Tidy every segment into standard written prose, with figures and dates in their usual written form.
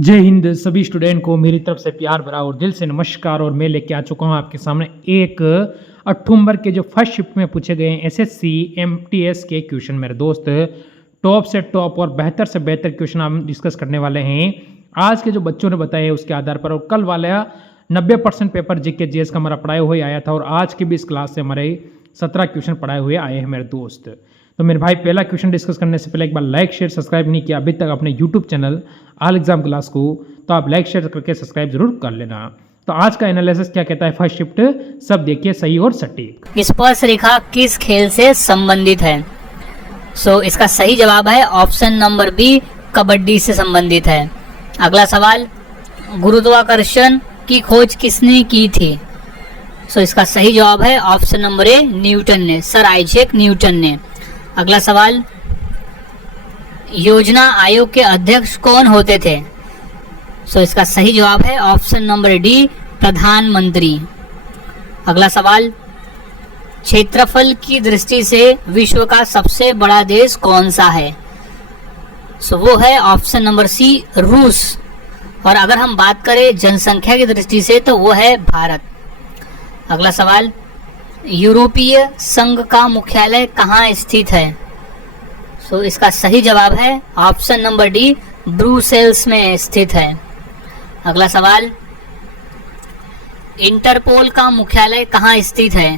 जय हिंद सभी स्टूडेंट को मेरी तरफ से प्यार भरा और दिल से नमस्कार। और मैं लेके आ चुका हूँ आपके सामने एक 8 नंबर के जो फर्स्ट शिफ्ट में पूछे गए एसएससी एमटीएस के क्वेश्चन। मेरे दोस्त टॉप से टॉप और बेहतर से बेहतर क्वेश्चन हम डिस्कस करने वाले हैं आज के जो बच्चों ने बताए हैं उसके आधार पर। और कल वाला 90% पेपर जीके जीएस का हमारा पढ़ाए हुए आया था और आज की भी इस क्लास से हमारे 17 क्वेश्चन पढ़ाए हुए आए हैं मेरे दोस्त। तो मेरे भाई पहला क्वेश्चन डिस्कस करने से पहले एक बार लाइक शेयर सब्सक्राइब नहीं किया अभी तक अपने YouTube channel all exam class को, तो आप लाइक शेयर करके सब्सक्राइब जरूर कर लेना। तो आज का एनालिसिस क्या कहता है फर्स्ट शिफ्ट, सब देखिए सही और सटीक। स्पर्श रेखा किस खेल से संबंधित है? इसका सही जवाब है ऑप्शन नंबर बी, कबड्डी से संबंधित है। अगला सवाल, गुरुत्वाकर्षण की खोज किसने की थी? इसका सही जवाब है ऑप्शन नंबर ए, न्यूटन ने, सर आइजैक न्यूटन ने। अगला सवाल, योजना आयोग के अध्यक्ष कौन होते थे? इसका सही जवाब है ऑप्शन नंबर डी, प्रधानमंत्री। अगला सवाल, क्षेत्रफल की दृष्टि से विश्व का सबसे बड़ा देश कौन सा है? वो है ऑप्शन नंबर सी, रूस। और अगर हम बात करें जनसंख्या की दृष्टि से तो वो है भारत। अगला सवाल, यूरोपीय संघ का मुख्यालय कहाँ स्थित है? इसका सही जवाब है ऑप्शन नंबर डी, ब्रुसेल्स में स्थित है। अगला सवाल, इंटरपोल का मुख्यालय कहाँ स्थित है?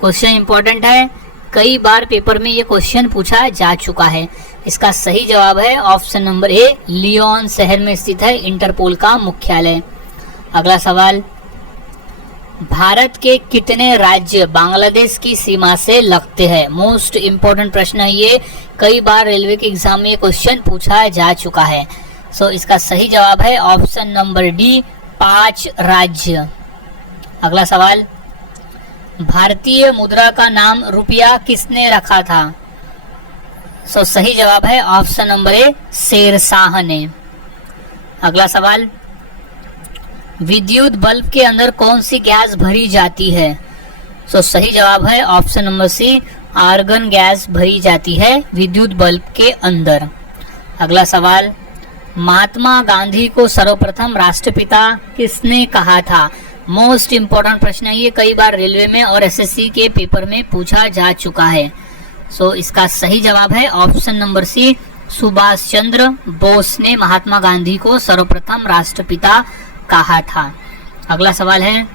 क्वेश्चन इंपॉर्टेंट है, कई बार पेपर में ये क्वेश्चन पूछा जा चुका है। इसका सही जवाब है ऑप्शन नंबर ए, लियोन शहर में स्थित है इंटरपोल का मुख्यालय। अगला सवाल, भारत के कितने राज्य बांग्लादेश की सीमा से लगते हैं? मोस्ट इम्पोर्टेंट प्रश्न है ये, कई बार रेलवे के एग्जाम में ये क्वेश्चन पूछा जा चुका है। इसका सही जवाब है ऑप्शन नंबर डी, 5 राज्य। अगला सवाल, भारतीय मुद्रा का नाम रुपया किसने रखा था? सही जवाब है ऑप्शन नंबर ए, शेरशाह ने। अगला सवाल, विद्युत बल्ब के अंदर कौन सी गैस भरी जाती है? सही जवाब है option number C, argon gas भरी जाती है विद्युत बल्ब के अंदर। अगला सवाल, महात्मा गांधी को सर्वप्रथम राष्ट्रपिता किसने कहा था? मोस्ट इम्पोर्टेंट प्रश्न है ये, कई बार रेलवे में और एसएससी के पेपर में पूछा जा चुका है। इसका सही जवाब है ऑप्शन नंबर सी, सुभाष चंद्र बोस ने महात्मा गांधी को सर्वप्रथम राष्ट्रपिता कहा था। अगला सवाल है,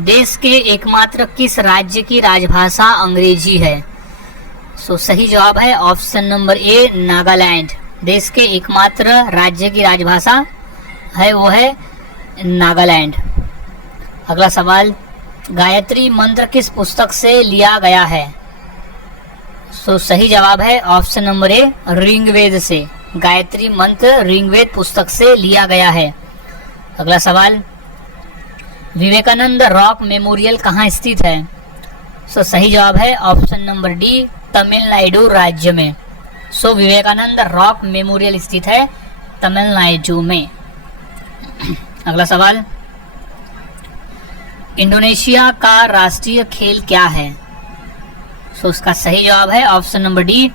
देश के एकमात्र किस राज्य की राजभाषा अंग्रेजी है? सही जवाब है ऑप्शन नंबर ए, नागालैंड। देश के एकमात्र राज्य की राजभाषा है वो है नागालैंड। अगला सवाल, गायत्री मंत्र किस पुस्तक से लिया गया है? सही जवाब है ऑप्शन नंबर ए, ऋग्वेद से। गायत्री मंत्र ऋग्वेद पुस्तक से लिया गया है। अगला सवाल, विवेकानंद रॉक मेमोरियल कहाँ स्थित है? सही जवाब है ऑप्शन नंबर डी, तमिलनाडु राज्य में। विवेकानंद रॉक मेमोरियल स्थित है तमिलनाडु में। अगला सवाल, इंडोनेशिया का राष्ट्रीय खेल क्या है? उसका सही जवाब है option number D,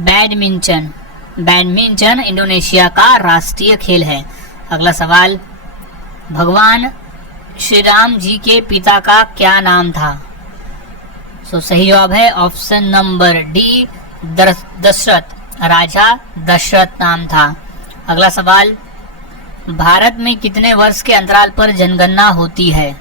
badminton. Badminton Indonesia का राष्ट्रीय खेल है। अगला सवाल, भगवान श्री राम जी के पिता का क्या नाम था? सही जवाब है ऑप्शन नंबर डी, दशरथ। राजा दशरथ नाम था। अगला सवाल, भारत में कितने वर्ष के अंतराल पर जनगणना होती है?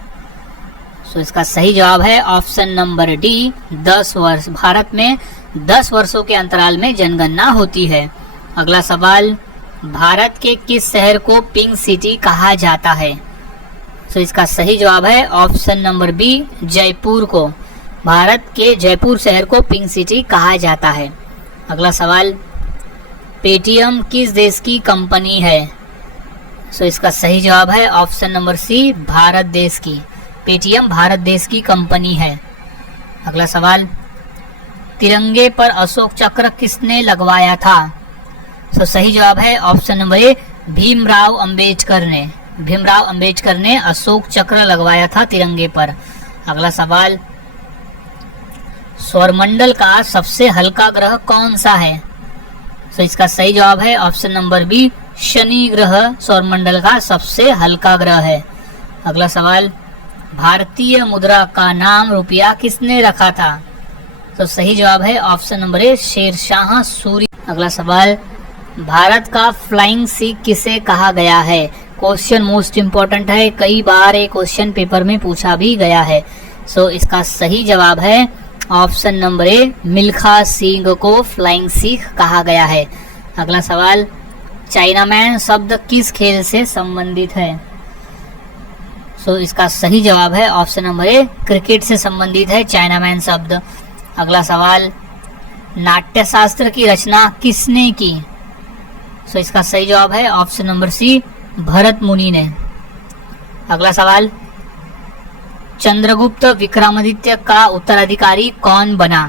इसका सही जवाब है ऑप्शन नंबर डी, 10 वर्ष। भारत में 10 वर्षों के अंतराल में जनगणना होती है। अगला सवाल, भारत के किस शहर को पिंक सिटी कहा जाता है? इसका सही जवाब है ऑप्शन नंबर बी, जयपुर को। भारत के जयपुर शहर को पिंक सिटी कहा जाता है। अगला सवाल, पेटीएम किस देश की कंपनी है? इसका सही जवाब है ऑप्शन नंबर सी, भारत देश की। पेटीएम भारत देश की कंपनी है। अगला सवाल, तिरंगे पर अशोक चक्र किसने लगवाया था? सही जवाब है ऑप्शन नंबर ए, भीमराव अंबेडकर ने। भीमराव अंबेडकर ने अशोक चक्र लगवाया था तिरंगे पर। अगला सवाल, सौरमंडल का सबसे हल्का ग्रह कौन सा है? इसका सही जवाब है ऑप्शन नंबर बी, शनि ग्रह सौरमंडल का सबसे हल्का ग्रह है। अगला सवाल, भारतीय मुद्रा का नाम रुपया किसने रखा था? तो सही जवाब है option number A, Sher Shah Suri. अगला सवाल, भारत का फ्लाइंग सिख किसे कहा गया है? क्वेश्चन मोस्ट इम्पोर्टेंट है, कई बार ये क्वेश्चन पेपर में पूछा भी गया है। सो इसका सही जवाब है ऑप्शन नंबर ए, मिल्खा सिंह को फ्लाइंग सिख कहा गया है। अगला सवाल, चाइनामैन शब्द किस खेल से संबंधित है? सो इसका सही जवाब है ऑप्शन नंबर ए, क्रिकेट से संबंधित है चाइनामैन शब्द। अगला सवाल, नाट्यशास्त्र की रचना किसने की? सो इसका सही जवाब है ऑप्शन नंबर सी, भरत मुनि ने। अगला सवाल, चंद्रगुप्त विक्रमादित्य का उत्तराधिकारी कौन बना?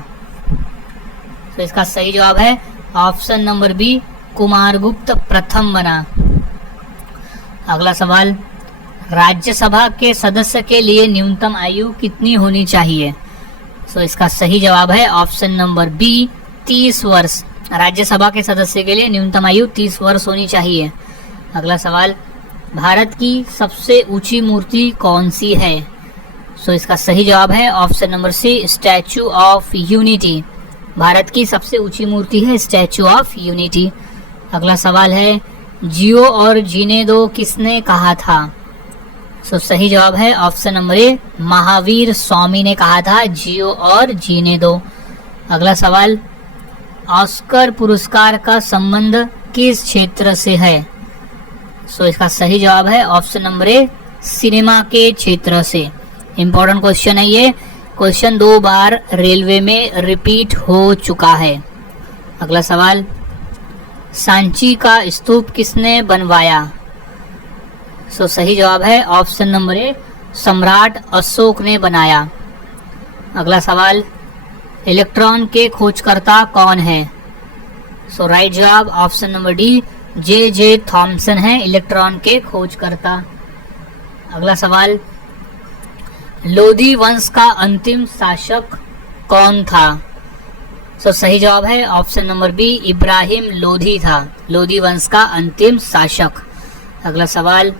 तो इसका सही जवाब है ऑप्शन नंबर बी, कुमारगुप्त प्रथम बना। अगला सवाल, राज्यसभा के सदस्य के लिए न्यूनतम आयु कितनी होनी चाहिए? तो इसका सही जवाब है ऑप्शन नंबर बी, 30 वर्ष। राज्यसभा के सदस्य के लिए न्यूनतम आयु 30 वर्ष होनी चाहिए। अगला सवाल, भारत की सबसे ऊंची मूर्ति कौन सी है? सो इसका सही जवाब है option number C, Statue of Unity. Bharat की सबसे ऊंची मूर्ति है स्टैचू ऑफ यूनिटी। अगला सवाल है, जियो और जीने दो किसने कहा था? सो सही जवाब है ऑप्शन नंबर ए, महावीर स्वामी ने कहा था जियो और जीने दो। अगला सवाल, ऑस्कर पुरस्कार का संबंध किस क्षेत्र से है? सो इसका सही जवाब है ऑप्शन नंबर ए, सिनेमा के क्षेत्र से। इम्पोर्टेंट क्वेश्चन है ये, क्वेश्चन 2 बार रेलवे में रिपीट हो चुका है। अगला सवाल, सांची का स्तूप किसने बनवाया? सो सही जवाब है ऑप्शन नंबर ए, सम्राट अशोक ने बनाया। अगला सवाल, इलेक्ट्रॉन के खोजकर्ता कौन है? सो राइट जवाब option number D, J Thomson है इलेक्ट्रॉन के खोजकर्ता। अगला सवाल, लोधी वंश का अंतिम शासक कौन था? सो सही जवाब है option number B, Ibrahim Lodhi था लोधी वंश का अंतिम शासक। अगला सवाल,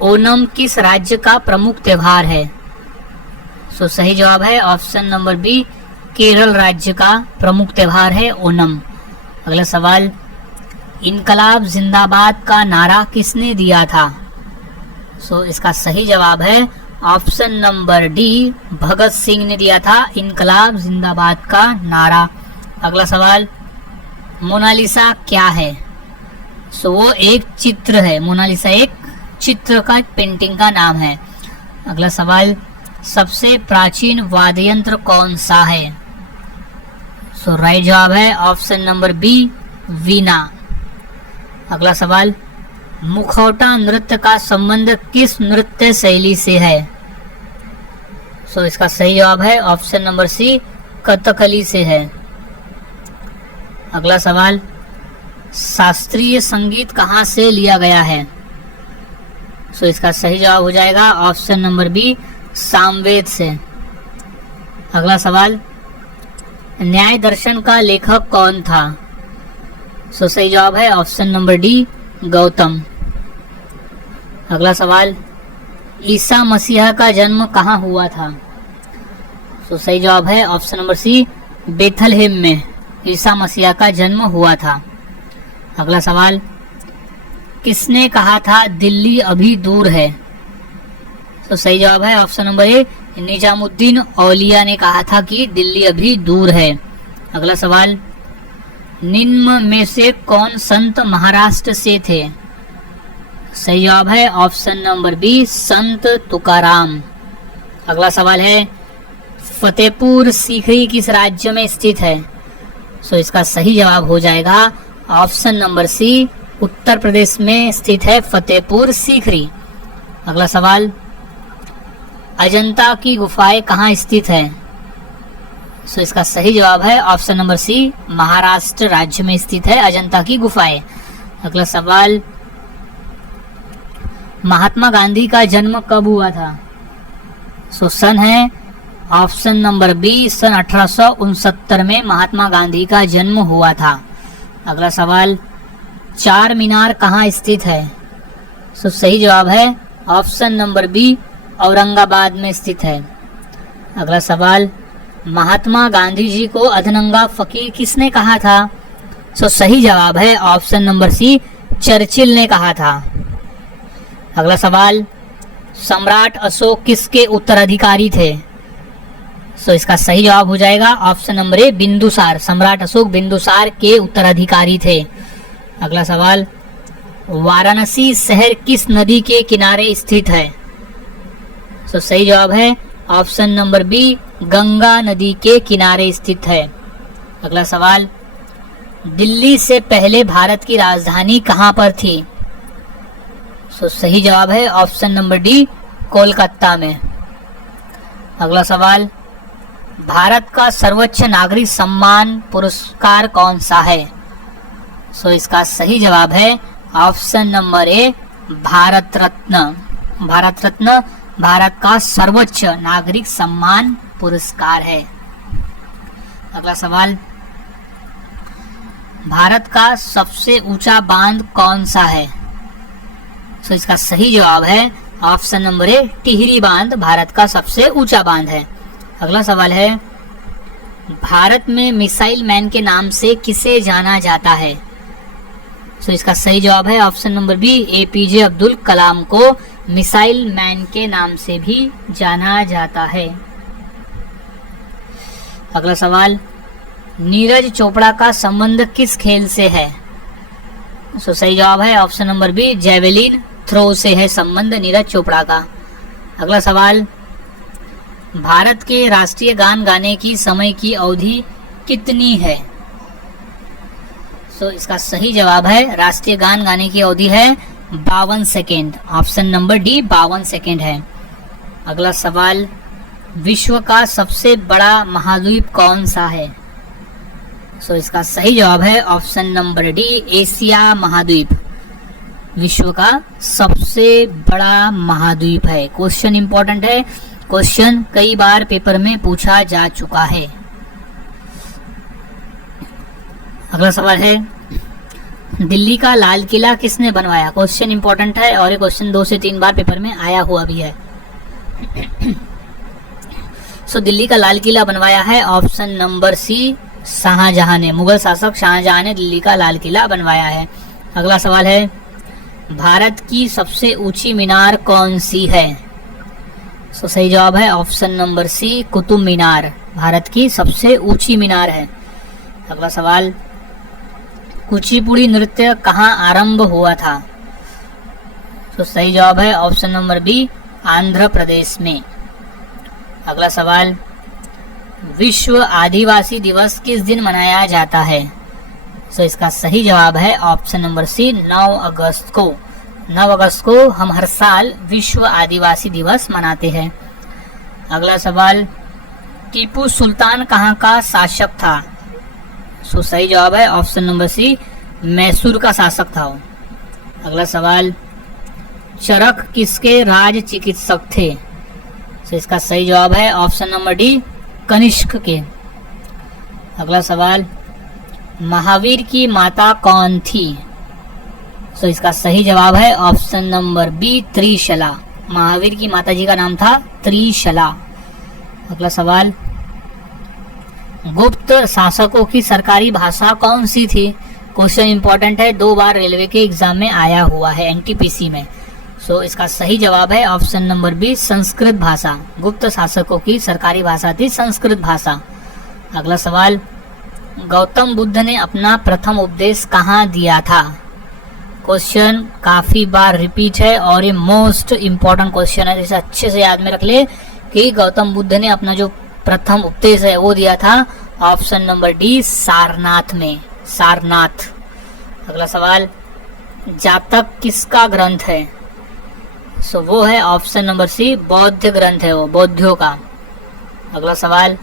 ओणम किस राज्य का प्रमुख त्योहार है? सो सही जवाब है ऑप्शन नंबर बी, केरल राज्य का प्रमुख त्योहार है ओणम। अगला सवाल, इनकलाब जिंदाबाद का नारा किसने दिया था? सो इसका सही जवाब है option number D, Bhagat Singh ने दिया था इनकलाब जिंदाबाद का नारा। अगला सवाल, मोनालिसा क्या है? सो वो एक चित्र है, मोनालिसा एक चित्र का पेंटिंग का नाम है। अगला सवाल, सबसे प्राचीन वाद्य यंत्र कौन सा है? सो राइट जवाब है ऑप्शन नंबर बी, वीणा। अगला सवाल, मुखौटा नृत्य का संबंध किस नृत्य शैली से है? सो इसका सही जवाब है ऑप्शन नंबर सी, कथकली से है। अगला सवाल, शास्त्रीय संगीत कहाँ से लिया गया है? सो इसका सही जवाब हो जाएगा ऑप्शन नंबर बी, सामवेद से। अगला सवाल, न्याय दर्शन का लेखक कौन था? सो सही जवाब है ऑप्शन नंबर डी, गौतम। अगला सवाल, ईसा मसीहा का जन्म कहाँ हुआ था? सो सही जवाब है ऑप्शन नंबर सी, बेथलहेम में ईसा मसीहा का जन्म हुआ था। अगला सवाल, किसने कहा था दिल्ली अभी दूर है? तो सही जवाब है ऑप्शन नंबर ए, निजामुद्दीन औलिया ने कहा था कि दिल्ली अभी दूर है। अगला सवाल, निम्न में से कौन संत महाराष्ट्र से थे? सही जवाब है ऑप्शन नंबर बी, संत तुकाराम। अगला सवाल है, फतेहपुर सीकरी किस राज्य में स्थित है? सो इसका सही जवाब हो जाएगा ऑप्शन नंबर सी, उत्तर प्रदेश में स्थित है फतेहपुर सीकरी। अगला सवाल, अजंता की गुफाएं कहाँ स्थित है? सो इसका सही जवाब है ऑप्शन नंबर सी, महाराष्ट्र राज्य में स्थित है अजंता की गुफाएं। अगला सवाल, महात्मा गांधी का जन्म कब हुआ था? सो सन है ऑप्शन नंबर बी, सन 1869 में महात्मा गांधी का जन्म हुआ था। अगला सवाल, चार मीनार कहाँ स्थित है? सो सही जवाब है ऑप्शन नंबर बी, औरंगाबाद में स्थित है। अगला सवाल, महात्मा गांधी जी को अधनंगा फकीर किसने कहा था? सो सही जवाब है ऑप्शन नंबर सी, चर्चिल ने कहा था। अगला सवाल, सम्राट अशोक किसके उत्तराधिकारी थे? सो इसका सही जवाब हो जाएगा ऑप्शन नंबर ए, बिंदुसार। सम्राट अशोक बिंदुसार के उत्तराधिकारी थे। अगला सवाल, वाराणसी शहर किस नदी के किनारे स्थित है? सो सही जवाब है ऑप्शन नंबर बी, गंगा नदी के किनारे स्थित है। अगला सवाल, दिल्ली से पहले भारत की राजधानी कहाँ पर थी? सो सही जवाब है ऑप्शन नंबर डी, कोलकाता में। अगला सवाल, भारत का सर्वोच्च नागरिक सम्मान पुरस्कार कौन सा है? सो इसका सही जवाब है ऑप्शन नंबर ए, भारत रत्न। भारत रत्न भारत का सर्वोच्च नागरिक सम्मान पुरस्कार है। अगला सवाल, भारत का सबसे ऊंचा बांध कौन सा है? सो इसका सही जवाब है ऑप्शन नंबर ए, टिहरी बांध भारत का सबसे ऊंचा बांध है। अगला सवाल है, भारत में मिसाइल मैन के नाम से किसे जाना जाता है? सो इसका सही जवाब है option number B, APJ Abdul Kalam को मिसाइल मैन के नाम से भी जाना जाता है। अगला सवाल, नीरज चोपड़ा का संबंध किस खेल से है? सो सही जवाब है option number B, javelin throw से है संबंध नीरज चोपड़ा का। अगला सवाल, भारत के राष्ट्रीय गान गाने की समय की अवधि कितनी है? सो इसका सही जवाब है राष्ट्रीय गान गाने की अवधि है 52 second. Option number D 52 second है। अगला सवाल, विश्व का सबसे बड़ा महाद्वीप कौन सा है? सो इसका सही जवाब है ऑप्शन नंबर डी, एशिया महाद्वीप विश्व का सबसे बड़ा महाद्वीप है। क्वेश्चन इंपॉर्टेंट है, क्वेश्चन कई बार पेपर में पूछा जा चुका है। अगला सवाल है, दिल्ली का लाल किला किसने बनवाया? क्वेश्चन इंपॉर्टेंट है और ये क्वेश्चन 2 से 3 बार पेपर में आया हुआ भी है। सो दिल्ली का लाल किला बनवाया है ऑप्शन नंबर सी, शाहजहां ने। मुगल शासक शाहजहां ने दिल्ली का लाल किला बनवाया है। अगला सवाल है, भारत की सबसे ऊंची मीनार कौन सी है? सो सही जवाब है ऑप्शन नंबर सी, कुतुब मीनार भारत की सबसे ऊंची मीनार है। अगला सवाल, कुचिपुड़ी नृत्य कहाँ आरंभ हुआ था? तो सही जवाब है option number B, Andhra Pradesh में। अगला सवाल, विश्व आदिवासी दिवस किस दिन मनाया जाता है? सो इसका सही जवाब है ऑप्शन नंबर सी, 9 अगस्त को। 9 अगस्त को हम हर साल विश्व आदिवासी दिवस मनाते हैं। अगला सवाल, टीपू सुल्तान कहाँ का शासक था? सो सही जवाब है ऑप्शन नंबर सी, मैसूर का शासक था। अगला सवाल, चरक किसके राज चिकित्सक थे? सो इसका सही जवाब है ऑप्शन नंबर डी, कनिष्क के। अगला सवाल, महावीर की माता कौन थी? सो इसका सही जवाब है option number B, Trishala. Mahavir की माता जी का नाम था त्रिशला। अगला सवाल, गुप्त शासकों की सरकारी भाषा कौन सी थी? क्वेश्चन इंपॉर्टेंट है, 2 बार रेलवे के एग्जाम में आया हुआ है, एनटीपीसी में। सो इसका सही जवाब है ऑप्शन नंबर बी, संस्कृत भाषा। गुप्त शासकों की सरकारी भाषा थी संस्कृत भाषा। अगला सवाल, गौतम बुद्ध ने अपना प्रथम उपदेश कहाँ दिया था? क्वेश्चन काफी बार रिपीट है और ये मोस्ट इम्पोर्टेंट क्वेश्चन है, जिसे अच्छे से याद में रख ले कि गौतम बुद्ध ने अपना जो प्रथम उपदेश है वो दिया था ऑप्शन नंबर डी, सारनाथ में। सारनाथ। अगला सवाल, जातक किसका ग्रंथ है? सो वो है ऑप्शन नंबर सी, बौद्ध ग्रंथ है, वो बौद्धों का। अगला सवाल,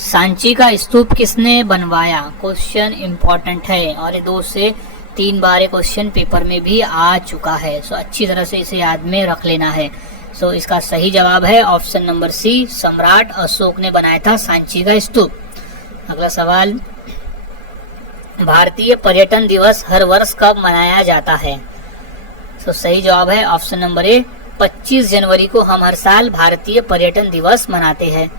सांची का स्तूप किसने बनवाया? क्वेश्चन इंपॉर्टेंट है और ये 2 से 3 बार क्वेश्चन पेपर में भी आ चुका है। सो अच्छी तरह से इसे याद में रख लेना है। सो इसका सही जवाब है ऑप्शन नंबर सी, सम्राट अशोक ने बनाया था सांची का स्तूप। अगला सवाल, भारतीय पर्यटन दिवस हर वर्ष कब मनाया जाता है? तो सही जवाब है ऑप्शन नंबर ए, 25 जनवरी को हम हर साल भारतीय पर्यटन दिवस मनाते हैं।